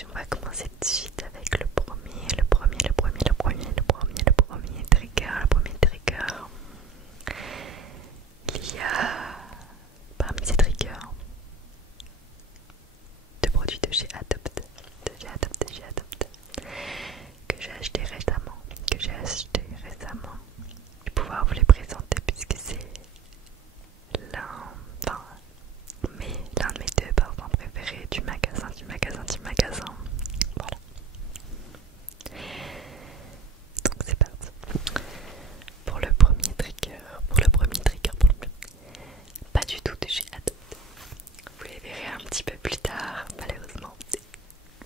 On va commencer tout de suite avec le premier trigger. Le premier trigger. Il y a parmi ces triggers deux produits de chez Adopt, que j'ai acheté récemment, Je vais pouvoir vous les présenter puisque c'est l'un, enfin, l'un de mes deux parfums préférés du magasin. Voilà. Donc c'est parti. Pour le premier trigger, pas du tout de chez Adopt. Vous les verrez un petit peu plus tard, malheureusement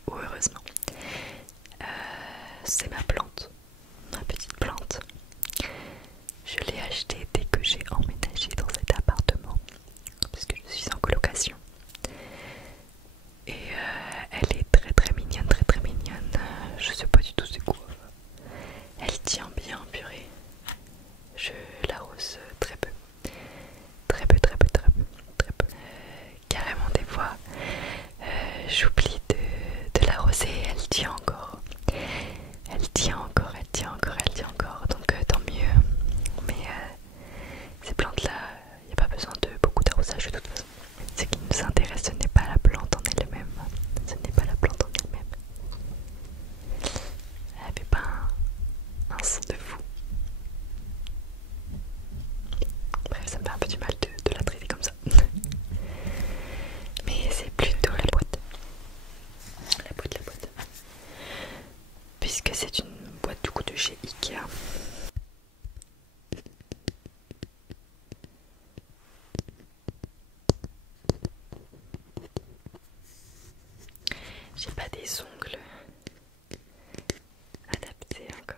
ou heureusement. C'est ma plante, ma petite plante. Je l'ai achetée dès que j'ai emménagé dans cet appartement, puisque je suis en colocation. Et elle est très mignonne, je sais pas du tout c'est quoi. Elle tient bien, purée. Je l'arrose très peu. Carrément des fois, j'oublie de l'arroser. Elle tient encore. Donc tant mieux. Mais ces plantes-là, il n'y a pas besoin de beaucoup d'arrosage de toute façon. Ce qui nous intéresse, ce n'est pas la plante en elle-même. Elle fait pas un son de fou. Bref, ça me fait un peu du mal de la traiter comme ça. Mais c'est plutôt la boîte. Puisque c'est une boîte du coup de chez Ikea. J'ai pas des ongles adaptés encore.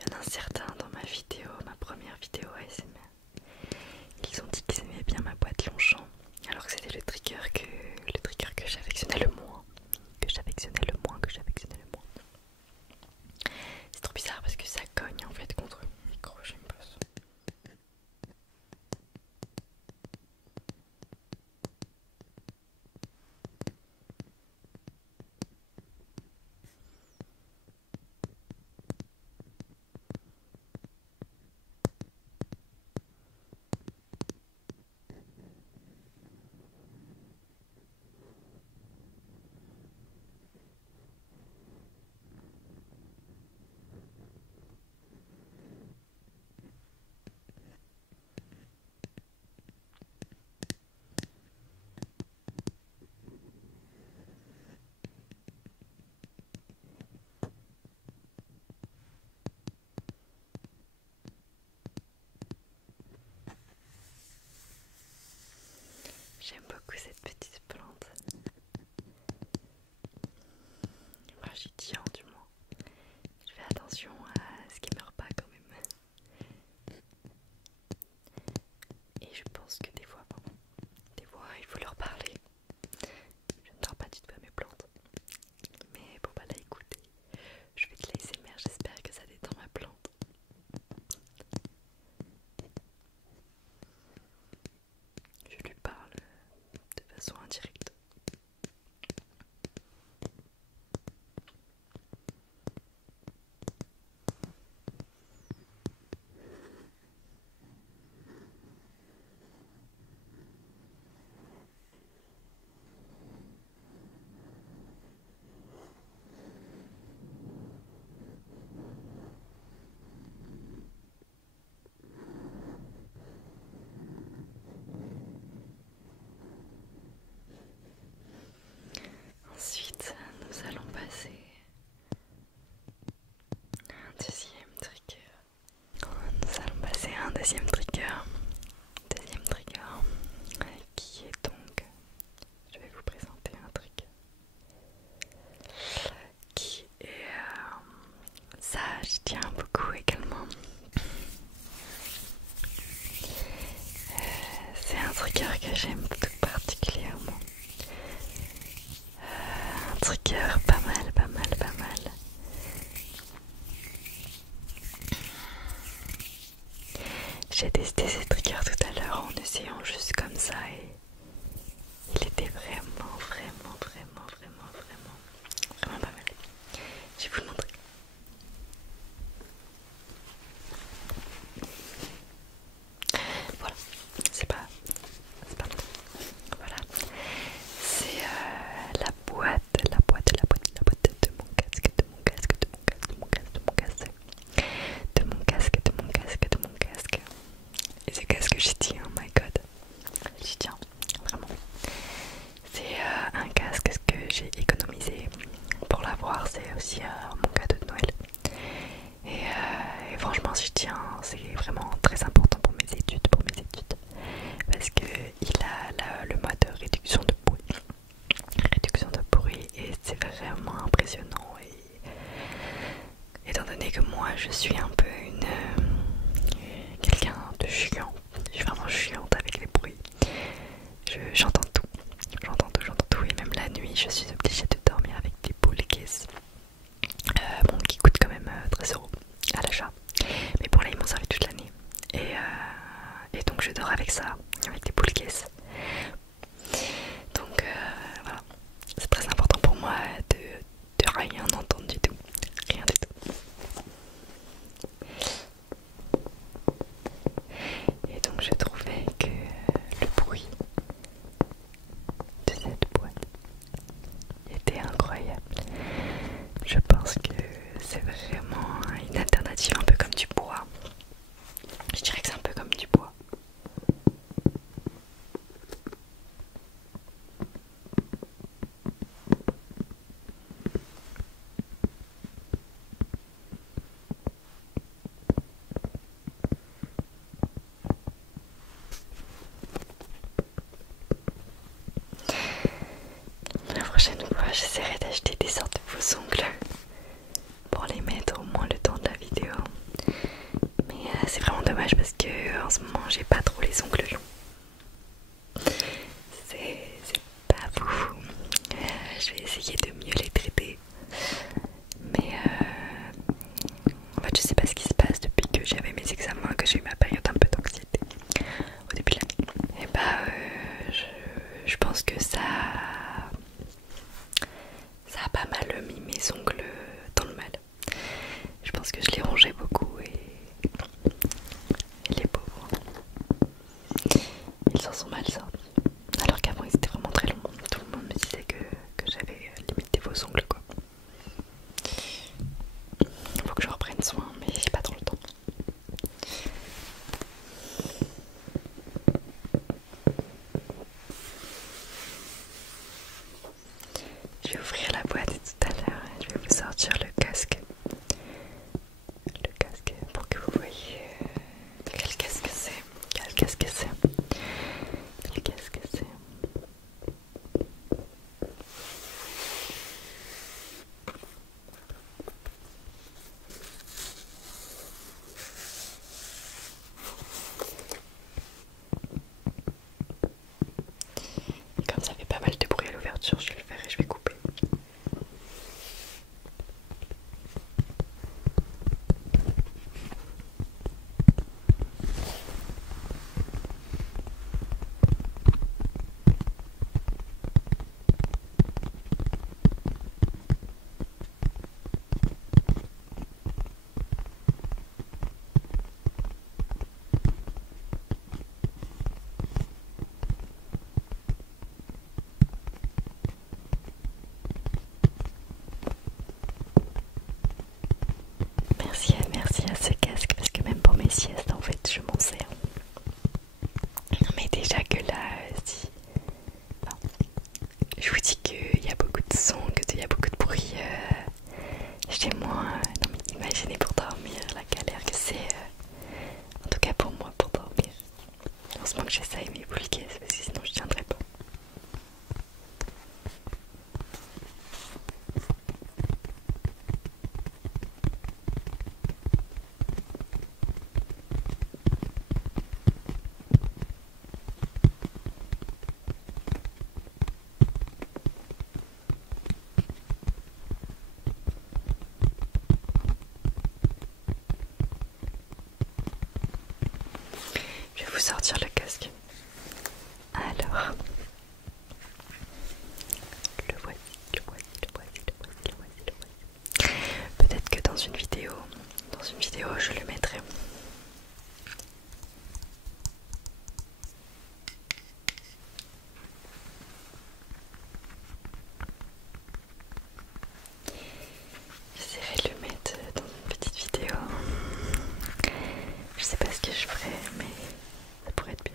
Il y en a certains dans ma première vidéo ASMR. Ils ont dit qu'ils aimaient bien ma boîte Longchamp, alors que c'était le trigger que j'affectionnais le moins. C'est trop bizarre parce que ça cogne en fait contre le micro, j'aime pas ça. J'aime beaucoup cette petite plante. Enfin, j'y tiens du moins. Je fais attention à ce qui meurt pas quand même. Et je pense que des fois, il faut leur parler. Je ne parle pas du tout à mes plantes. Mais bon bah là écoutez, je fais de l'ASMR, j'espère que ça détend ma plante. Je lui parle de façon indirecte. Ensuite, nous allons passer à un deuxième trigger. Qui est donc, je vais vous présenter un trigger qui est ça, je tiens beaucoup également. J'ai testé ces triggers tout à l'heure en essayant juste comme ça et il était vraiment pas mal. Je vais vous le montrer. Voilà, c'est pas long. Voilà, c'est la boîte de mon casque, de mon casque. Et ce casque, j'y tiens, oh my god, j'y tiens, vraiment. C'est un casque que j'ai économisé pour l'avoir, c'est aussi mon cadeau de Noël. Et franchement, j'y tiens, c'est vraiment très important pour mes études, parce que il a le mode réduction de bruit, et c'est vraiment impressionnant. Et étant donné que moi, je suis un peu quelqu'un de chiant, je suis vraiment chiante avec les bruits. J'entends tout, et même la nuit, je suis obligée de dormir avec des boules caisses. Bon, qui coûtent quand même 13 € à l'achat. Mais bon, là, ils m'ont servi toute l'année. Et donc, je dors avec ça, avec des boules caisses. Donc, voilà. C'est très important pour moi de rien entendre du tout. Rien du tout. Et donc, je trouvais que le bruit de cette boîte était incroyable. Je pense que c'est vraiment une alternative un peu comme du bois. Je dirais que c'est un peu comme du bois. La prochaine fois, j'essaierai d'acheter des sortes de faux ongles pour les mettre au moins le temps de la vidéo. Mais c'est vraiment dommage parce que en ce moment, j'ai pas trop les ongles longs. C'est pas fou. Je vais essayer de mieux les traiter. Mais en fait, je sais pas ce qui se passe depuis que j'avais mes examens, que j'ai eu ma période un peu d'anxiété au début de l'année. Et bah, je pense que ça a pas mal mis mes ongles dans le mal. Je pense que je les rongeais beaucoup et les pauvres, ils s'en sont mal sortis. Alors qu'avant ils étaient vraiment très longs. Tout le monde me disait que j'avais limite des faux ongles quoi. Faut que je reprenne soin mais j'ai pas trop le temps. Je vais ouvrir la boîte tout à l'heure et je vais vous sortir le casque. Le casque pour que vous voyez quel casque c'est. Quel casque c'est. Quel casque c'est. Et comme ça fait pas mal de bruit à l'ouverture, je vais le faire et je vais couper. Merci à ce casque parce que même pour mes siestes en fait je m'en sers. Mais déjà que là, si enfin, je vous dis qu'il y a beaucoup de sons, qu'il y a beaucoup de bruit chez moi. Non mais imaginez pour dormir la galère que c'est, en tout cas pour moi pour dormir. Heureusement que j'essaye mes boules caisses parce que sinon je tiendrais pas. vous sortir le casque. Alors, le voici, le voici, le voici, le voici, le voici, le voici. Peut-être que dans une vidéo je le mettrai. J'essaierai de le mettre dans une petite vidéo. Je sais pas ce que je ferai, mais ça pourrait être bien.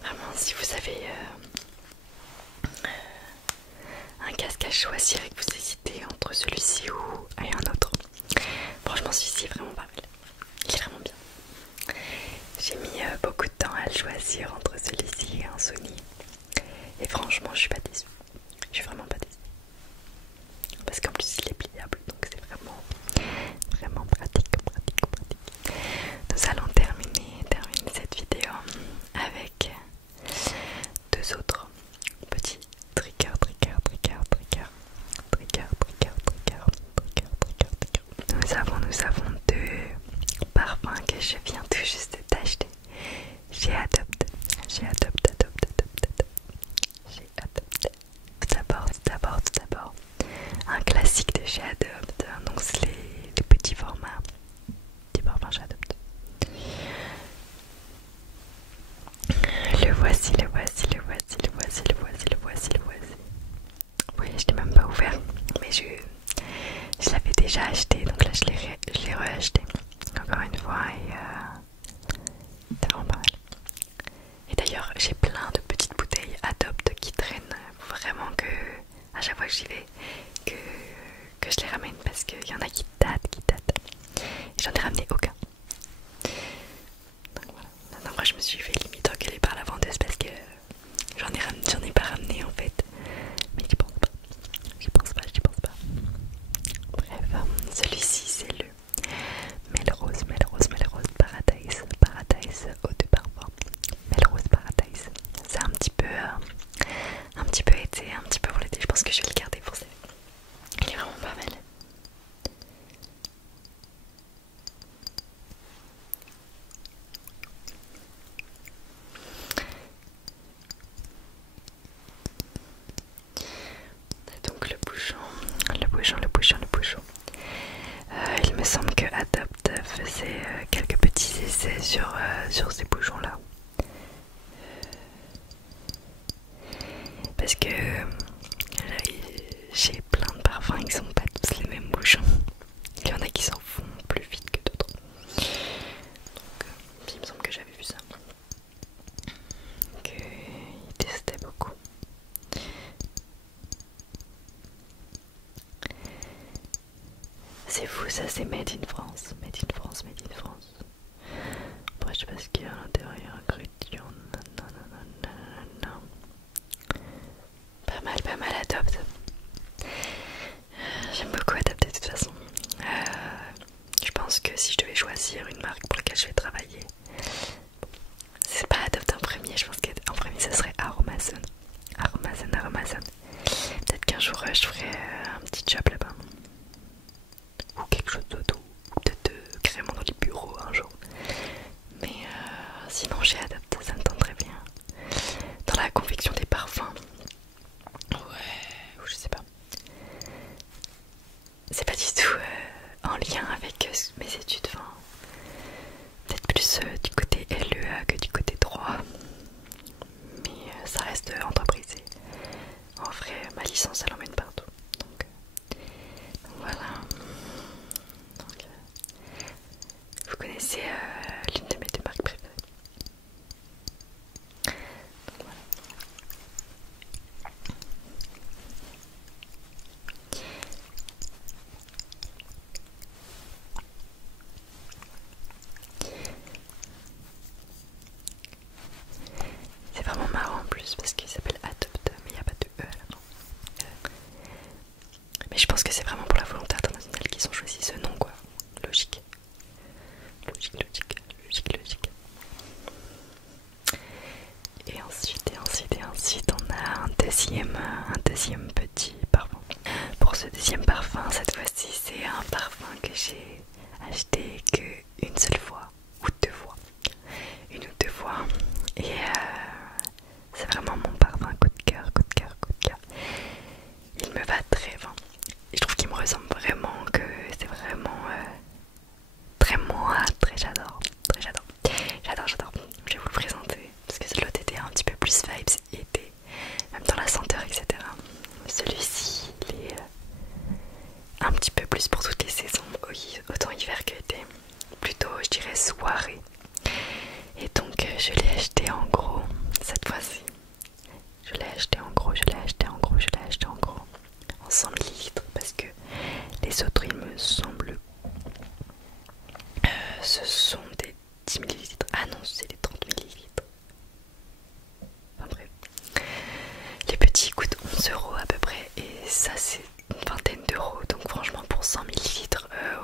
Vraiment, si vous avez un casque à choisir et que vous hésitez entre celui-ci ou un autre, franchement celui-ci est vraiment pas mal. Il est vraiment bien. J'ai mis beaucoup de temps à le choisir entre celui-ci et un Sony. Et franchement je suis pas déçue. Je suis vraiment pas déçue. Parce qu'en plus il est pliable, donc c'est vraiment pratique. Nous allons terminer cette vidéo avec deux autres petits triggers. Nous avons deux parfums que je viens tout juste d'acheter. J'ai adopté. Tout d'abord, un classique de chez Adopt, donc c'est les petits formats des parfums chez Adopt. Le voici. Oui, je l'ai même pas ouvert, mais je l'avais déjà acheté, donc là je l'ai reacheté encore une fois et c'est vraiment pas mal. Et d'ailleurs j'ai plein de petites bouteilles Adopt qui traînent, vraiment que à chaque fois que j'y vais que je les ramène parce qu'il y en a qui datent. Et j'en ai ramené aucun. Donc voilà. Non, moi je me suis fait limite engueuler par la vendeuse parce que j'en ai pas ramené en fait. Mais j'y pense pas. Bref, celui-ci c'est le Melrose Paradise eau de parfum. Melrose Paradise. C'est un petit peu été, un petit peu pour l'été. Je pense que je vais le garder pour ça. Il est vraiment pas mal. Donc le bouchon. Il me semble que Adopt faisait quelques petits essais sur ces bouchons là. Parce que j'ai plein de parfums qui sont pas tous les mêmes bouchons. Il y en a qui s'en font plus vite que d'autres. Donc il me semble que j'avais vu ça. Qu'il testait beaucoup. C'est fou, ça c'est Made in France. Après je sais pas ce qu'il y a à l'intérieur. Ingrédients. Non. Pas mal Adopt. J'aime beaucoup Adopt de toute façon. Je pense que si je devais choisir une marque pour laquelle je vais travailler, c'est pas Adopt en premier, je pense qu'en premier ça serait Aromazone. Peut-être qu'un jour je ferai un petit job là-bas. Ou quelque chose d'auto. Ou peut-être carrément dans les bureaux un jour. Mais sinon chez Adopt ça me tenterait bien. Dans la confection des parfums. Ouais, ou je sais pas. C'est pas du tout en lien avec mes études, enfin, peut-être plus du côté LEA que du côté droit, mais ça reste entreprise sens, ça l'emmène partout. Donc voilà. Donc, vous connaissez l'une de mes deux marques préférées. Donc, voilà. C'est vraiment marrant en plus parce qu'il s'appelle Adopt, mais il n'y a pas de E à la fin. Mais je pense que c'est vraiment pour la volonté internationale qu'ils ont choisi ce nom, quoi. Logique. Logique, logique, logique, logique. Et ensuite, on a un deuxième petit parfum. Pour ce deuxième parfum, cette fois-ci, c'est un parfum que j'ai acheté qu'une seule fois, ou deux fois. Une ou deux fois. Et c'est vraiment mon parfum coup de cœur, coup de cœur, coup de cœur. Il me va très bien. Je trouve qu'il me ressemble vraiment, que c'est vraiment très moi, très j'adore, très j'adore. J'adore. Je vais vous le présenter parce que l'autre était un petit peu plus vibes été, même dans la senteur, etc. Celui-ci, il est un petit peu plus pour toutes les saisons, autant hiver que été. Plutôt, je dirais, soirée. Et donc, je l'ai acheté en gros cette fois-ci. Je l'ai acheté en gros, en 100 ml parce que les autres, il me semble, ce sont des 10 ml. Ah non, c'est des 30 ml. Enfin bref. Les petits coûtent 11 € à peu près et ça c'est une vingtaine d'euros. Donc franchement pour 100 ml,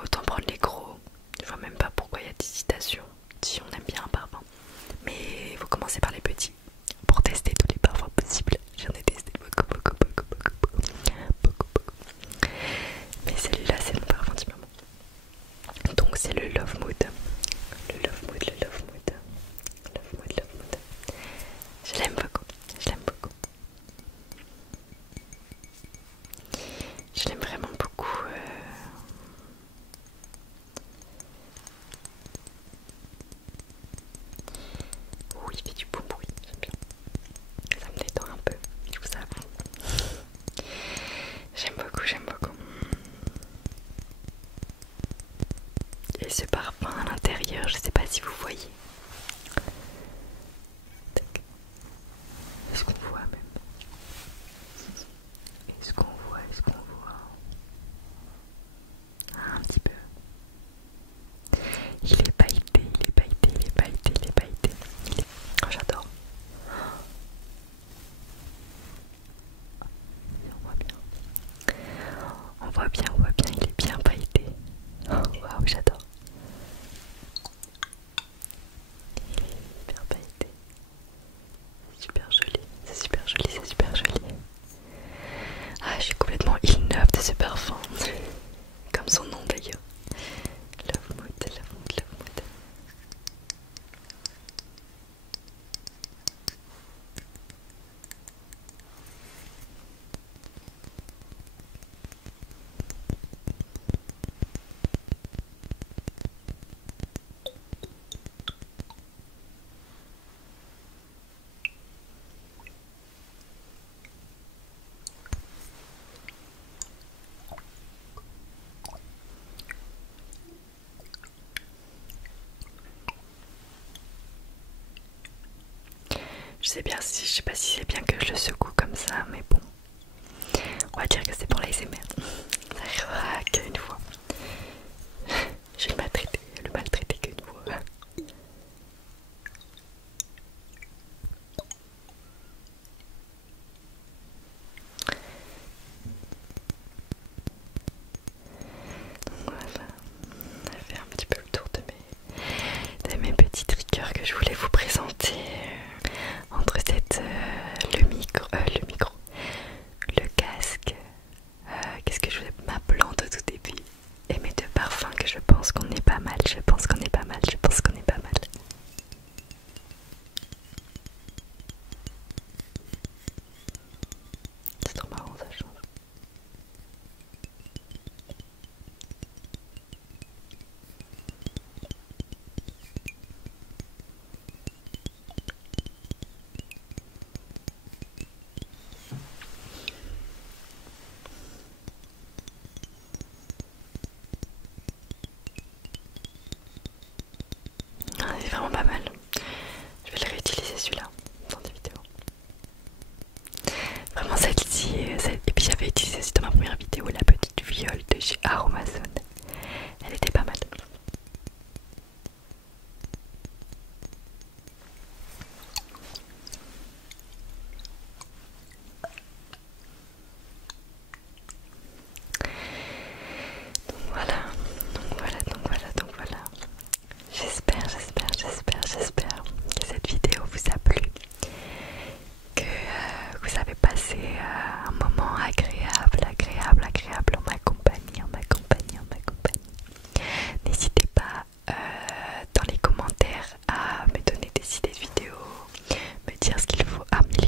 autant prendre les gros. Je vois même pas pourquoi il y a d'hésitation si on aime bien un parfum. Mais il faut commencer par les petits pour tester tous les parfums possibles. J'en ai testé beaucoup. Mais celui-là c'est mon parfum du moment. Donc c'est le Love Mood. Je l'aime beaucoup. Je l'aime vraiment beaucoup. Oui, il fait du bon bruit, j'aime bien. Ça me détend un peu, je vous avoue. J'aime beaucoup. Et ce parfum à l'intérieur, je sais pas si vous voyez. Est-ce qu'on voit même? Est-ce qu'on voit? Ah, un petit peu. Il est pailleté. Oh, j'adore. On voit bien, il est bien pailleté. Oh, waouh, j'adore. Il est hyper pailleté. C'est super joli. Ah, je suis complètement in love de ce parfum. Comme son nom d'ailleurs. Love Mood. Je sais pas si c'est bien que je le secoue comme ça, mais bon. On va dire que c'est pour l'ASMR. Ça arrivera qu'une fois. Je vais le maltraiter qu'une fois. Donc voilà, on a fait un petit peu le tour de mes petits triggers que je voulais vous présenter. Entre le micro, le casque, qu'est-ce que je voulais, ma plante au tout début et mes deux parfums que je pense qu'on n'est pas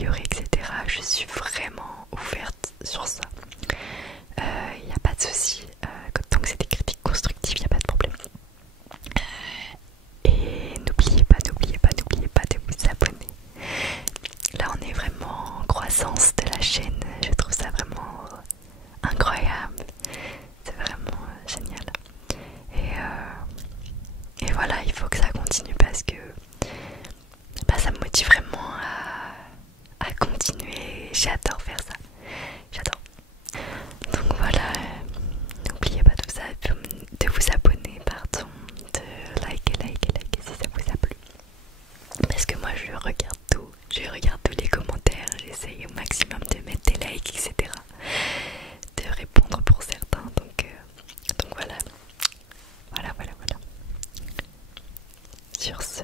améliorer, etc. Je suis vraiment ouverte sur ça. Il n'y a pas de souci. Tant que c'est des critiques constructives, il n'y a pas de problème. Et n'oubliez pas de vous abonner. Là on est vraiment en croissance de la chaîne. Je trouve ça vraiment incroyable. C'est vraiment génial. Et voilà, il faut que ça continue parce que ça me motive vraiment à continuer. J'adore faire ça. J'adore. Donc voilà, n'oubliez pas de vous abonner, pardon, de liker si ça vous a plu. Parce que moi je regarde tout, je regarde tous les commentaires, j'essaye au maximum de mettre des likes, etc. De répondre pour certains, donc voilà. Voilà. Sur ce.